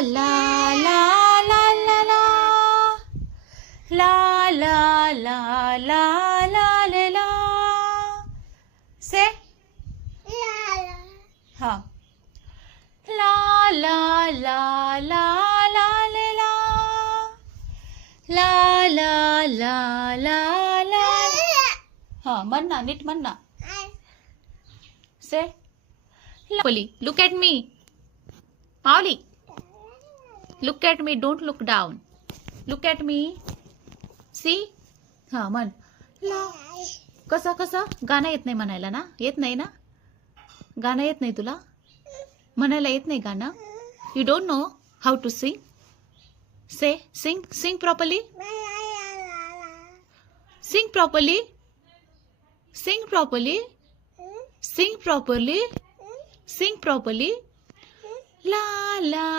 la la la la la la la la la la la la. Say ha. La la la la la la la la la la la la. हा म्हण ना, नीट म्हण ना. Say Polly, look at me. Polly, look at me, don't look down. Look at me. See? हा म्हण. ला. कसं गाणं येत नाही म्हणायला ना? येत नाही ना? गाणं येत नाही तुला? म्हणायला येत नाही गाणं? You don't know how to sing? Say, sing properly. Sing properly. Sing properly. Sing properly. Sing properly. La la.